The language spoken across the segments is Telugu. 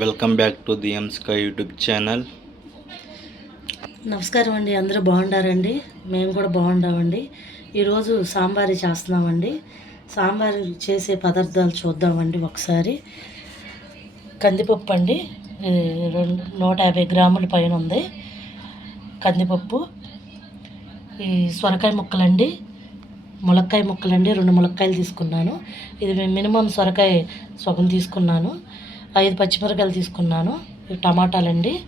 వెల్కమ్ బ్యాక్ టు ది ఎంస్కా యూట్యూబ్ ఛానల్. నమస్కారం అండి అందరూ బాగుండారండి? మేము కూడా బాగుండామండి. ఈరోజు సాంబారి చేస్తున్నామండి. సాంబార్ చేసే పదార్థాలు చూద్దామండి ఒకసారి. కందిపప్పు అండి రెండు నూట యాభై గ్రాముల పైన ఉంది. కందిపప్పు ఈ సొరకాయ ముక్కలండి ములక్కాయ ముక్కలండి రెండు ములక్కాయలు తీసుకున్నాను. ఇది మినిమం సొరకాయ సగం తీసుకున్నాను. ఐదు పచ్చిమిరకాయలు తీసుకున్నాను. టమాటాలండి.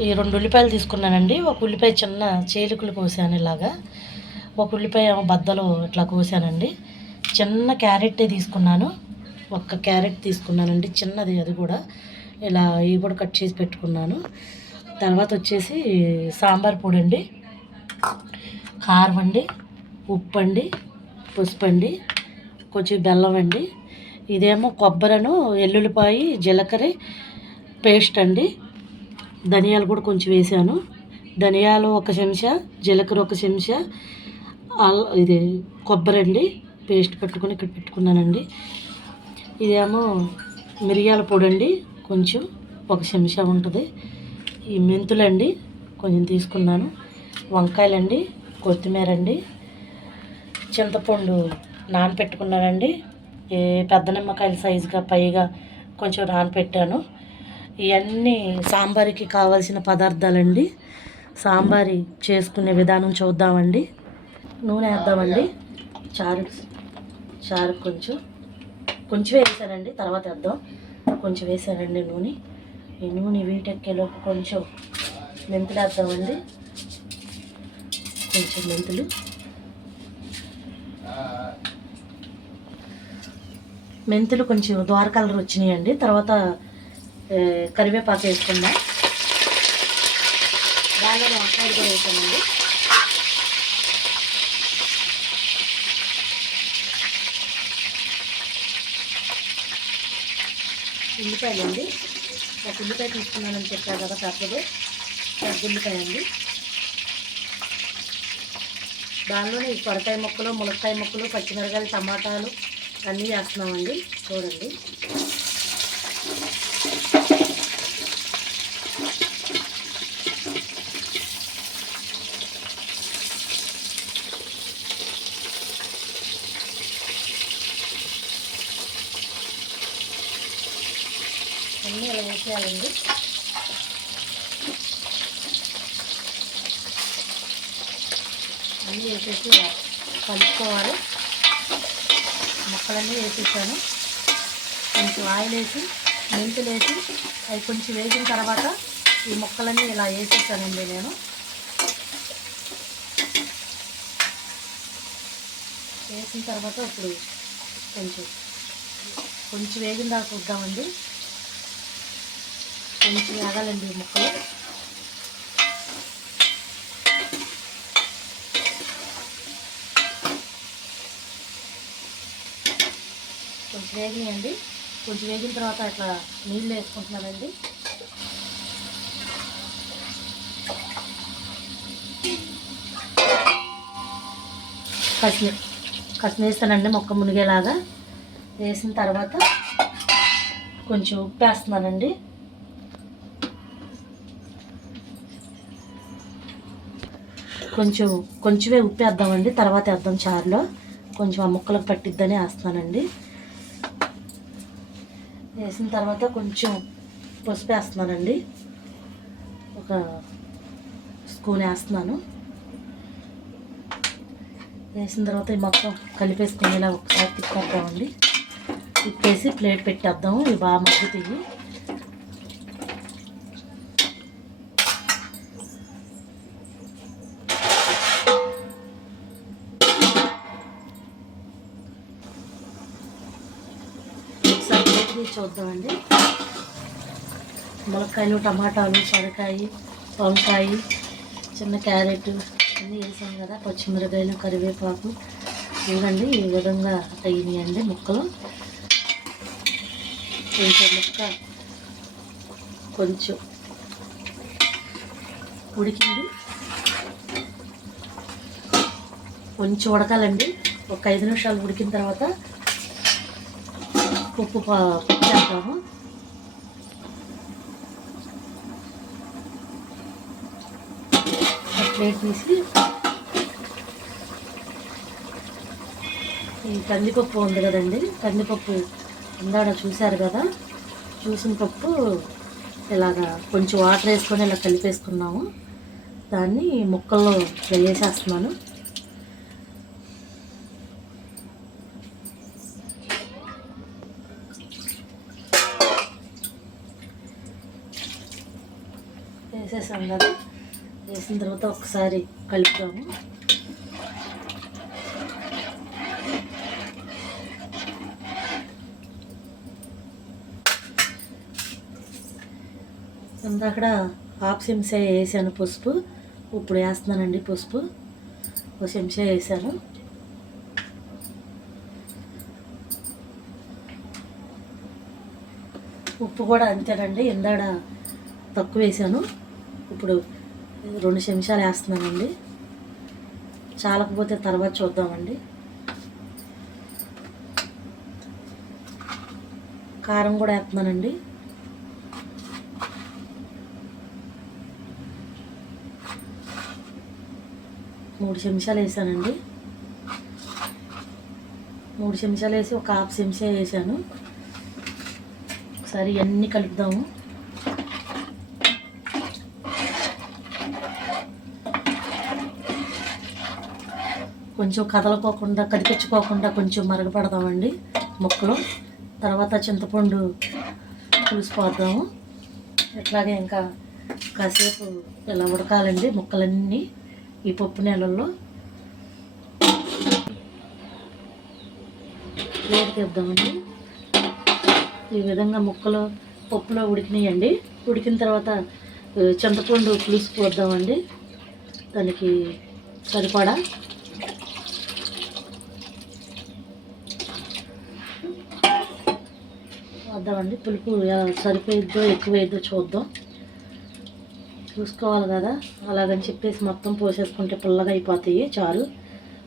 ఈ రెండు ఉల్లిపాయలు తీసుకున్నానండి. ఒక ఉల్లిపాయ చిన్న చీలికలు కోసాను ఇలాగా. ఒక ఉల్లిపాయ బద్దలు ఇట్లా కోసానండి. చిన్న క్యారెట్ తీసుకున్నాను. ఒక్క క్యారెట్ తీసుకున్నానండి. చిన్నది అది కూడా. ఇలా ఇవి కూడా కట్ చేసి పెట్టుకున్నాను. తర్వాత వచ్చేసి సాంబార్ పొడి అండి కారం అండి ఉప్పు అండి పసుపు అండి కొంచెం బెల్లం అండి ఇదేమో కొబ్బరను ఎల్లుల్లిపాయ జీలకర్ర పేస్ట్ అండి. ధనియాలు కూడా కొంచెం వేసాను. ధనియాలు ఒక చెంచా జీలకర్ర ఒక చెంచా ఇది కొబ్బరి అండి. పేస్ట్ పెట్టుకుని ఇక్కడ పెట్టుకున్నానండి. ఇదేమో మిరియాల పొడి అండి. కొంచెం ఒక చెంచా ఉంటుంది. ఈ మెంతులండి కొంచెం తీసుకున్నాను. వంకాయలండి కొత్తిమీర అండి చింతపండు నానపెట్టుకున్నానండి. ఏ పెద్ద నిమ్మకాయల సైజుగా పైగా కొంచెం నానపెట్టాను. ఇవన్నీ సాంబార్కి కావాల్సిన పదార్థాలండి. సాంబారి చేసుకునే విధానం చూద్దామండి. నూనె వేద్దామండి. చారు చారు కొంచెం కొంచెం వేసానండి తర్వాత వేద్దాం. కొంచెం వేసానండి నూనె. ఈ నూనె వీటెక్కేలోపు కొంచెం మెంతులు వేద్దామండి. కొంచెం మెంతులు. మెంతులు కొంచెం ద్వార కలర్ వచ్చినాయండి. తర్వాత కరివేపాకు వేసుకుందాం. దానిలో వంకాయలు కూడా వేసామండి. ఉల్లిపాయలు అండి ఒక ఉల్లిపాయ తీసుకున్నానని చెప్పారు కదా పెద్దది పెద్ద ఉల్లిపాయ అండి. దానిలోనే ఈ కొరకాయ ముక్కలు ములక్కాయ ముక్కలు పచ్చిమిరకాయలు టమాటాలు అన్నీ చేస్తున్నామండి చూడండి. అన్నీ ఇలా వేసేయాలండి. అన్నీ వేసేసి కలుపుకోవాలి. ముక్కలన్నీ వేసేసాను. కొంచెం ఆయిల్ వేసి మెంతులు వేసి అవి కొంచెం వేసిన తర్వాత ఈ ముక్కలన్నీ ఇలా వేసేసానండి నేను. వేసిన తర్వాత ఇప్పుడు కొంచెం కొంచెం వేగిన దాకా చూద్దామండి. కొంచెం వేగాలండి ఈ ముక్కలు కొంచెం వేగినాయండి. కొంచెం వేగిన తర్వాత ఇట్లా నీళ్ళు వేసుకుంటున్నానండి. కసిమి కసిమి వేస్తానండి మొక్క మునిగేలాగా. వేసిన తర్వాత కొంచెం ఉప్పు వేస్తున్నానండి. కొంచెం కొంచెమే ఉప్పు వేద్దామండి. తర్వాత వేద్దాం చారులో. కొంచెం ఆ ముక్కలకు పట్టిద్దని వేస్తున్నానండి. వేసిన తర్వాత కొంచెం పసుపు వేస్తున్నానండి. ఒక స్పూన్ వేస్తున్నాను. వేసిన తర్వాత ఈ మొత్తం కలిపేసుకునేలా ఒకసారి తిప్పేద్దామండి. తిప్పేసి ప్లేట్ పెట్టేద్దాము. ఇవి బాగా మగ్గుతాయి. ఒకసారి చూద్దామండి మునక్కాయలు టమాటాలు సొరకాయ వంకాయ చిన్న క్యారెట్ అన్నీ వేసాం కదా పచ్చిమిరకాయలు కరివేపాకు. చూడండి ఈ విధంగా తగినాయండి ముక్కలు. కొంచెం ముక్క కొంచెం ఉడికింది. కొంచెం ఉడకాలండి. ఒక ఐదు నిమిషాలు ఉడికిన తర్వాత ఉప్పు పప్పు చేద్దాము ప్లేట్ తీసి ఈ కందిపప్పు ఉంది కదండి. కందిపప్పు అందాడ చూశారు కదా? చూసిన పప్పు ఇలాగా కొంచెం వాటర్ వేసుకొని ఇలా కలిపేసుకున్నాము. దాన్ని ముక్కల్లో వేసేస్తున్నాను. వేసాం కదా వేసిన తర్వాత ఒకసారి కలుపుతాము ఇందాక హాఫ్ చెంచా వేసాను పసుపు. ఇప్పుడు వేస్తున్నానండి పసుపు. ఒక చెంచా వేసాను. ఉప్పు కూడా అంతేనండి. ఇందాడ తక్కువ వేసాను. ఇప్పుడు రెండు చెంచాలు వేస్తున్నానండి. చాలకపోతే తర్వాత చూద్దామండి. కారం కూడా వేస్తున్నానండి. మూడు చెంచాలు వేసానండి. మూడు చెంచాలు వేసి ఒక హాఫ్ చెంచా వేసాను. ఒకసారి ఇవన్నీ కలుపుదాము. కొంచెం కదలకోకుండా కదిపించుకోకుండా కొంచెం మరగపడదామండి ముక్కలు. తర్వాత చింతపండు పులుసు పోద్దాము. ఇట్లాగే ఇంకా కాసేపు ఇలా ఉడకాలండి ముక్కలన్నీ ఈ పప్పు నీళ్ళల్లో వేడికిద్దామండి ఈ విధంగా ముక్కలు పప్పులో ఉడికినాయండి. ఉడికిన తర్వాత చింతపండు పులుసు పోద్దామండి. దానికి సరిపడా వద్దామండి పులుపు సరిపోయిద్దో ఎక్కువైద్దో చూద్దాం. చూసుకోవాలి కదా. అలాగని చెప్పేసి మొత్తం పోసేసుకుంటే పుల్లగా అయిపోతాయి చారు.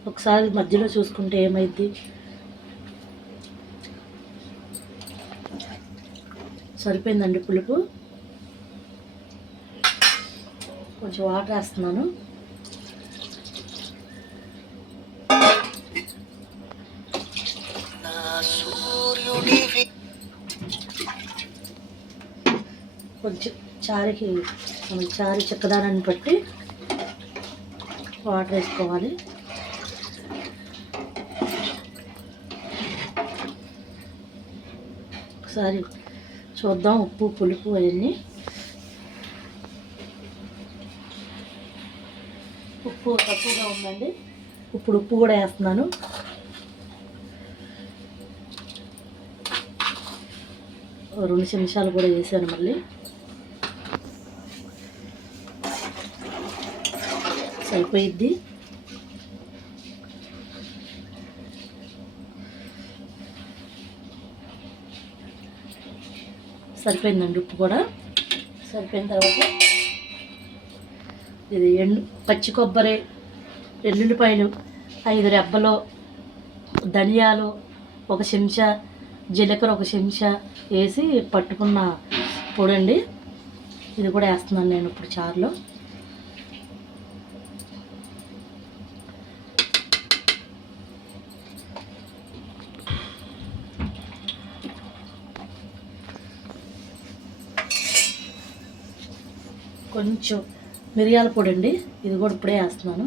ఒకసారి మధ్యలో చూసుకుంటే ఏమైద్ది? సరిపోయిందండి పులుపు. కొంచెం వాటర్ వేస్తున్నాను. చారుకి మనం చారు చిక్కదానాన్ని బట్టి వాటర్ వేసుకోవాలి. ఒకసారి చూద్దాం ఉప్పు పులుపు అవన్నీ. ఉప్పు తక్కువగా ఉందండి. ఇప్పుడు ఉప్పు కూడా వేస్తున్నాను. రెండు నిమిషాలు కూడా వేసాను మళ్ళీ. సరిపోయిద్ది. సరిపోయిందండి ఉప్పు కూడా. సరిపోయిన తర్వాత ఇది ఎండు పచ్చి కొబ్బరి ఎల్లుల్లిపాయలు ఐదు రెబ్బలు ధనియాలు ఒక చెంచా జీలకర్ర ఒక చెంచా వేసి పట్టుకున్న పొడండి ఇది కూడా వేస్తున్నాను నేను ఇప్పుడు చారులో. కొంచెం మిరియాల పొడి అండి ఇది కూడా ఇప్పుడే వేస్తున్నాను.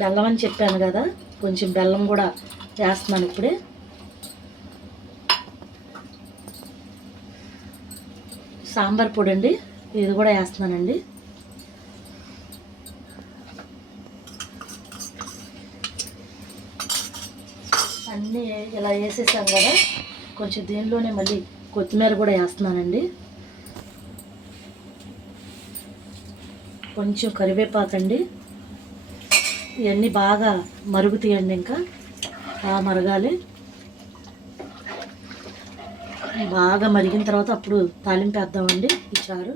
బెల్లం అని చెప్పాను కదా కొంచెం బెల్లం కూడా వేస్తున్నాను ఇప్పుడే. సాంబార్ పొడి అండి ఇది కూడా వేస్తున్నానండి. అన్నీ ఇలా వేసేసాం కదా. కొంచెం దీనిలోనే మళ్ళీ కొత్తిమీర కూడా వేస్తున్నానండి. కొంచెం కరివేపాకండి. ఇవన్నీ బాగా మరుగుతాయండి ఇంకా. బాగా మరగాలి. బాగా మరిగిన తర్వాత అప్పుడు తాలింపు వేద్దామండి ఈ చారు.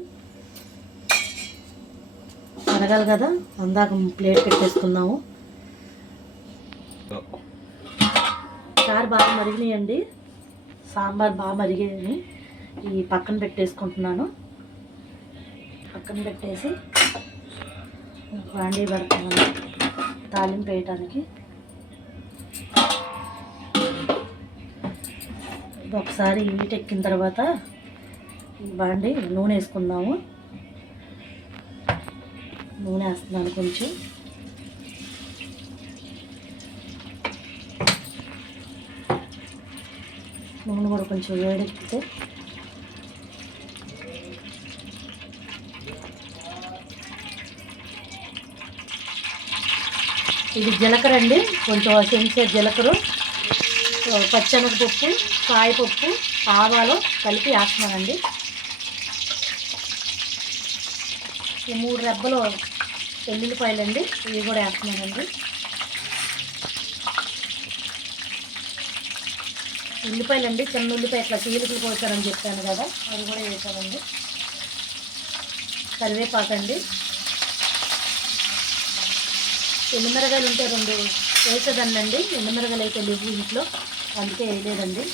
మరగాలి కదా అందాక ప్లేట్ పెట్టేసుకుందాము. చారు బాగా మరిగినాయండి. సాంబార్ బాగా మరిగేది ఈ పక్కన పెట్టేసుకుంటున్నాను. పక్కన పెట్టేసి వాండి పెడుతున్నాను తాలింపు వేయటానికి. ఒకసారి హీట్ ఎక్కిన తర్వాత బాండి నూనె వేసుకుందాము. నూనె వేస్తున్నాను కొంచెం. నూనె కూడా కొంచెం వేడెక్కితే ఇది జీలకర్ర అండి. కొంచెం చెంచా జీలకర్ర పచ్చనగపప్పు కాయపప్పు ఆవాలు కలిపి వేస్తున్నానండి. ఈ మూడు రెబ్బలు వెల్లుల్లిపాయలండి ఇవి కూడా వేస్తున్నానండి. ఉల్లిపాయలు అండి చిన్న ఉల్లిపాయ ఇట్లా చీలికలు కోసారని చెప్పాను కదా అది కూడా వేసానండి కరివేపాకండి. ఎండుమిరగాయలు ఉంటే రెండు వేసేదండి ఎండుమిరగాయలు అయితే లేవు ఇంట్లో అందుకే వేయలేదండి.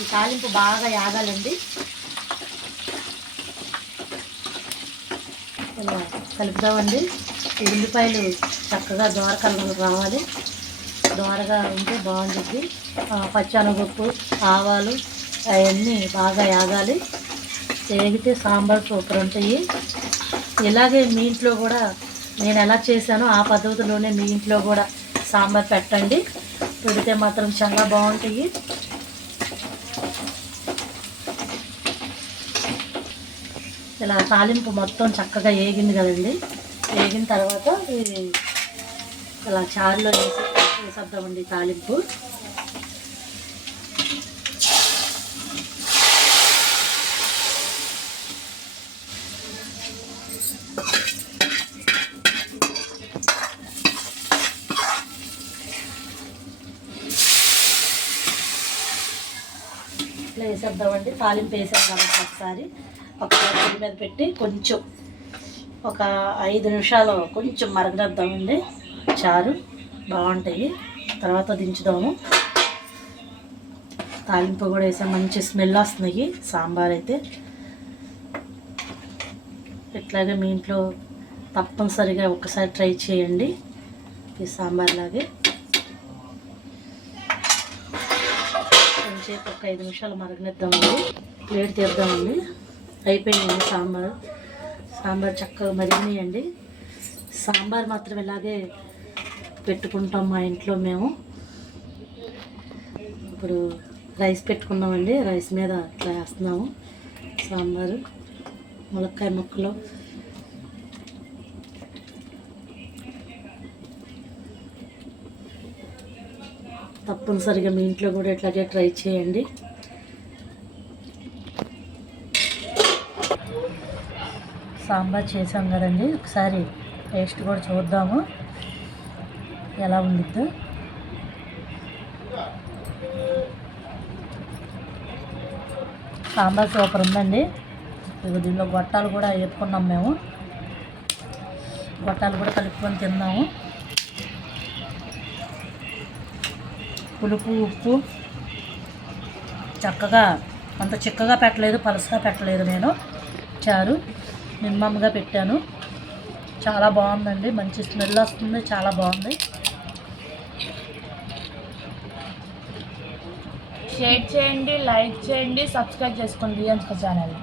ఈ తాలింపు బాగా యాగాలండి. ఇలా కలుపుదామండి. ఈ ఉల్లిపాయలు చక్కగా దోరకలు రావాలి దోరగా ఉంటే బాగుంటుంది. పచ్చనగొప్పు ఆవాలు అవన్నీ బాగా యాగాలి. వేగితే సాంబార్ సూపర్ ఉంటాయి ఇలాగే మీ ఇంట్లో కూడా నేను ఎలా చేశానో ఆ పద్ధతిలోనే మీ ఇంట్లో కూడా సాంబార్ పెట్టండి. పెడితే మాత్రం చాలా బాగుంటాయి. ఇలా తాలింపు మొత్తం చక్కగా వేగింది కదండి. వేగిన తర్వాత ఇది ఇలా చారులో వేసి వేసేద్దామండి తాలింపు. ఇట్లా వేసేద్దామండి. తాలింపు వేసేద్దాం ఒకసారి. ఒకసారి పొయ్యి మీద పెట్టి కొంచెం ఒక ఐదు నిమిషాలు కొంచెం మరగనిద్దామండి. చారు బాగుంటాయి. తర్వాత దించుదాము. తాలింపు కూడా వేసా. మంచి స్మెల్ వస్తున్నాయి. సాంబార్ అయితే. ఇట్లాగే మీ ఇంట్లో తప్పనిసరిగా ఒకసారి ట్రై చేయండి. ఈ సాంబార్ లాగే. కొంచెంసేపు ఒక ఐదు నిమిషాలు మరగనిద్దామండి. ప్లేట్ తీద్దామండి. అయిపోయిందండి సాంబార్. సాంబార్ చక్కగా మరిగినాయండి. సాంబార్ మాత్రం ఇలాగే పెట్టుకుంటాం మా ఇంట్లో మేము. ఇప్పుడు రైస్ పెట్టుకున్నామండి రైస్ మీద అట్లా వేస్తున్నాము. సాంబారు ములక్కాయ ముక్కలు. తప్పనిసరిగా మీ ఇంట్లో కూడా ఇట్లాగే ట్రై చేయండి. సాంబార్ చేసాం కదండి ఒకసారి టేస్ట్ కూడా చూద్దాము. ఎలా ఉండిద్దో. సాంబార్ సూపర్ ఉందండి. ఇదిగో దీనిలో గొట్టాలు కూడా వేసుకున్నాం మేము. గొట్టాలు కూడా కలుపుకొని తిన్నాము. పులుపు ఉప్పు. చక్కగా అంత చిక్కగా పెట్టలేదు పలసగా పెట్టలేదు నేను. చారు. నిమ్మమ్మగా పెట్టాను. చాలా బాగుందండి. మంచి స్మెల్ వస్తుంది. చాలా బాగుంది. షేర్ చేయండి లైక్ చేయండి సబ్స్క్రైబ్ చేసుకోండి బియ్యం ఛానల్.